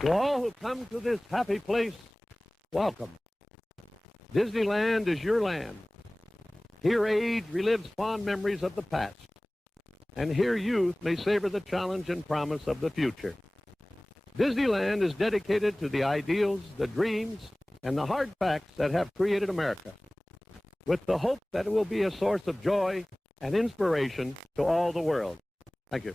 To all who come to this happy place, welcome. Disneyland is your land. Here age relives fond memories of the past, and here youth may savor the challenge and promise of the future. Disneyland is dedicated to the ideals, the dreams, and the hard facts that have created America, with the hope that it will be a source of joy and inspiration to all the world. Thank you.